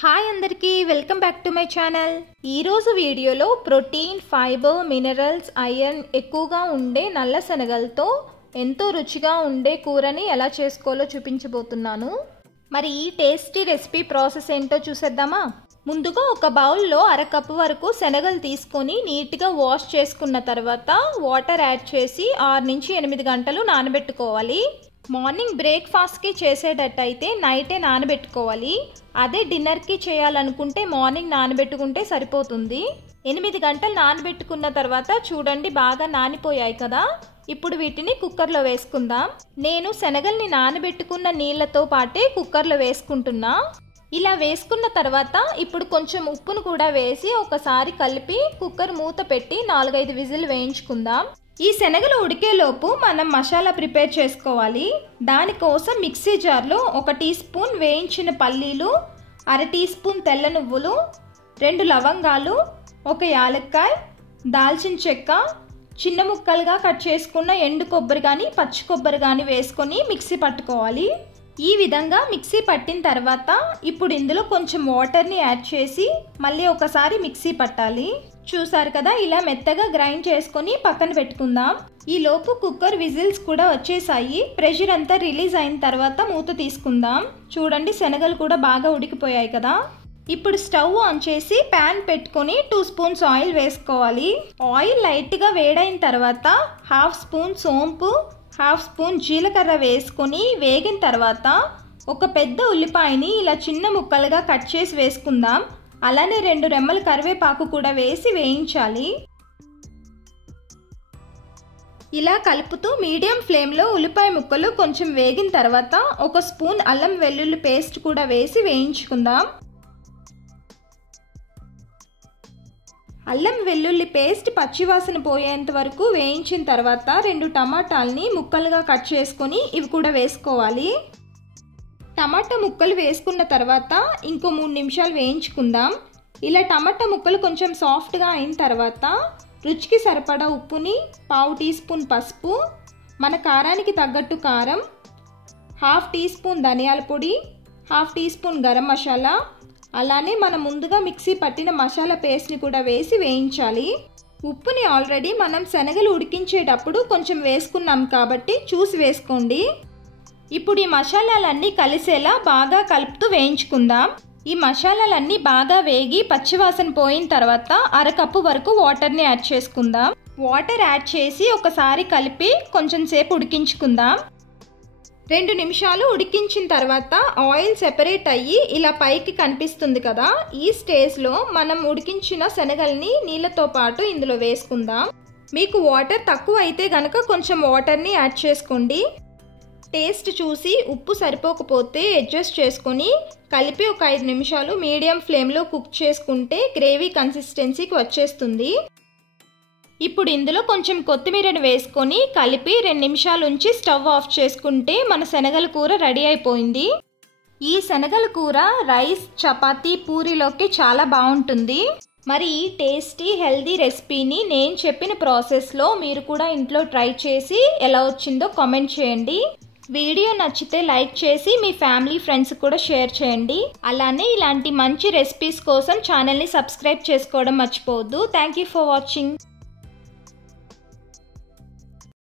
Hi అందరికీ welcome back to my channel. ఈరోజు వీడియోలో ప్రోటీన్, ఫైబర్, మినరల్స్, ఐరన్ ఎక్కువగా ఉండే నల్ల శనగలతో ఎంతో రుచిగా ఉండే కూరని ఎలా చేసుకోవాలో చూపించబోతున్నాను. మరి ఈ టేస్టీ రెసిపీ ప్రాసెస్ ఏంటో చూసేద్దామా? ముందుగా ఒక బౌల్లో అరకప్పు వరకు శనగలు తీసుకొని నీట్గా వాష్ చేసుకున్న తర్వాత వాటర్ యాడ్ చేసి 6 నుంచి 8 గంటలు నానబెట్టుకోవాలి. మార్నింగ్ బ్రేక్ఫాస్ట్కి చేసేటట్టయితే నైటే నానబెట్టుకోవాలి. అదే డిన్నర్కి చేయాలనుకుంటే మార్నింగ్ నానబెట్టుకుంటే సరిపోతుంది. 8 గంటలు నానబెట్టుకున్న తర్వాత చూడండి బాగా నానిపోయాయి కదా. ఇప్పుడు వీటిని కుక్కర్లో వేసుకుందాం. నేను శనగల్ని నానబెట్టుకున్న నీళ్ళతో పాటే కుక్కర్లో వేసుకుంటున్నా. ఇలా వేసుకున్న తర్వాత ఇప్పుడు కొంచెం ఉప్పును కూడా వేసి ఒకసారి కలిపి కుక్కర్ మూత పెట్టి 4-5 విజిల్ వేయించుకుందాం. ఈ శనగలు ఉడికేలోపు మనం మసాలా ప్రిపేర్ చేసుకోవాలి. దానికోసం మిక్సీ జార్లో 1 టీ స్పూన్ వేయించిన పల్లీలు, 1/2 టీ స్పూన్ తెల్ల నువ్వులు, 2 లవంగాలు, 1 యాలక్కాయ, దాల్చిన చెక్క, చిన్న ముక్కలుగా కట్ చేసుకున్న ఎండు కొబ్బరి కానీ పచ్చి కొబ్బరి కానీ వేసుకొని మిక్సీ పట్టుకోవాలి. ఈ విధంగా మిక్సీ పట్టిన తర్వాత ఇప్పుడు ఇందులో కొంచెం వాటర్ని యాడ్ చేసి మళ్ళీ ఒకసారి మిక్సీ పట్టాలి. చూసారు కదా, ఇలా మెత్తగా గ్రైండ్ చేసుకొని పక్కన పెట్టుకుందాం. ఈ లోపు కుక్కర్ విజిల్స్ కూడా వచ్చేసాయి. ప్రెషర్ అంతా రిలీజ్ అయిన తర్వాత మూత తీసుకుందాం. చూడండి శనగలు కూడా బాగా ఉడికిపోయాయి కదా. ఇప్పుడు స్టవ్ ఆన్ చేసి ప్యాన్ పెట్టుకొని 2 స్పూన్స్ ఆయిల్ వేసుకోవాలి. ఆయిల్ లైట్గా వేడైన తర్వాత 1/2 స్పూన్ సోంపు, 1/2 స్పూన్ జీలకర్ర వేసుకొని వేగిన తర్వాత ఒక పెద్ద ఉల్లిపాయని ఇలా చిన్న ముక్కలుగా కట్ చేసి వేసుకుందాం. అలానే 2 రెమ్మల కరివేపాకు కూడా వేసి వేయించాలి. ఇలా కలుపుతూ మీడియం ఫ్లేమ్లో ఉల్లిపాయ ముక్కలు కొంచెం వేగిన తర్వాత 1 స్పూన్ అల్లం వెల్లుల్లి పేస్ట్ కూడా వేసి వేయించుకుందాం. అల్లం వెల్లుల్లి పేస్ట్ పచ్చివాసన పోయేంత వరకు వేయించిన తర్వాత 2 టమాటాలని ముక్కలుగా కట్ చేసుకొని ఇవి కూడా వేసుకోవాలి. టమాటా ముక్కలు వేసుకున్న తర్వాత ఇంకో 3 నిమిషాలు వేయించుకుందాం. ఇలా టమాటా ముక్కలు కొంచెం సాఫ్ట్గా అయిన తర్వాత రుచికి సరిపడా ఉప్పుని, 1/2 టీ స్పూన్ పసుపు, మన కారానికి తగ్గట్టు కారం, 1/2 టీ స్పూన్ ధనియాల పొడి, 1/2 టీ స్పూన్ గరం మసాలా, అలానే మనం ముందుగా మిక్సీ పట్టిన మసాలా పేస్ట్ని కూడా వేసి వేయించాలి. ఉప్పుని ఆల్రెడీ మనం శనగలు ఉడికించేటప్పుడు కొంచెం వేసుకున్నాం కాబట్టి చూసి వేసుకోండి. ఇప్పుడు ఈ మసాలాలన్నీ కలిసేలా బాగా కలుపుతూ వేయించుకుందాం. ఈ మసాలాలన్నీ బాగా వేగి పచ్చివాసన పోయిన తర్వాత 1/2 కప్పు వరకు వాటర్ని యాడ్ చేసుకుందాం. వాటర్ యాడ్ చేసి ఒకసారి కలిపి కొంచెం సేపు ఉడికించుకుందాం. 2 నిమిషాలు ఉడికించిన తర్వాత ఆయిల్ సెపరేట్ అయ్యి ఇలా పైకి కనిపిస్తుంది కదా. ఈ స్టేజ్లో మనం ఉడికించిన శనగల్ని నీళ్ళతో పాటు ఇందులో వేసుకుందాం. మీకు వాటర్ తక్కువ అయితే గనక కొంచెం వాటర్ని యాడ్ చేసుకోండి. టేస్ట్ చూసి ఉప్పు సరిపోకపోతే అడ్జస్ట్ చేసుకొని కలిపి ఒక 5 నిమిషాలు మీడియం ఫ్లేమ్లో కుక్ చేసుకుంటే గ్రేవీ కన్సిస్టెన్సీకి వచ్చేస్తుంది. ఇప్పుడు ఇందులో కొంచెం కొత్తిమీరని వేసుకొని కలిపి 2 నిమిషాలు ఉంచి స్టవ్ ఆఫ్ చేసుకుంటే మన శనగల కూర రెడీ అయిపోయింది. ఈ శనగల కూర రైస్, చపాతీ, పూరీలోకి చాలా బాగుంటుంది. మరి ఈ టేస్టీ హెల్దీ రెసిపీని నేను చెప్పిన ప్రాసెస్లో మీరు కూడా ఇంట్లో ట్రై చేసి ఎలా వచ్చిందో కామెంట్ చేయండి. వీడియో నచ్చితే లైక్ చేసి మీ ఫ్యామిలీ ఫ్రెండ్స్ కూడా షేర్ చేయండి. అలానే ఇలాంటి మంచి రెసిపీస్ కోసం ఛానల్ని సబ్స్క్రైబ్ చేసుకోవడం మర్చిపోవద్దు. Thank you for watching.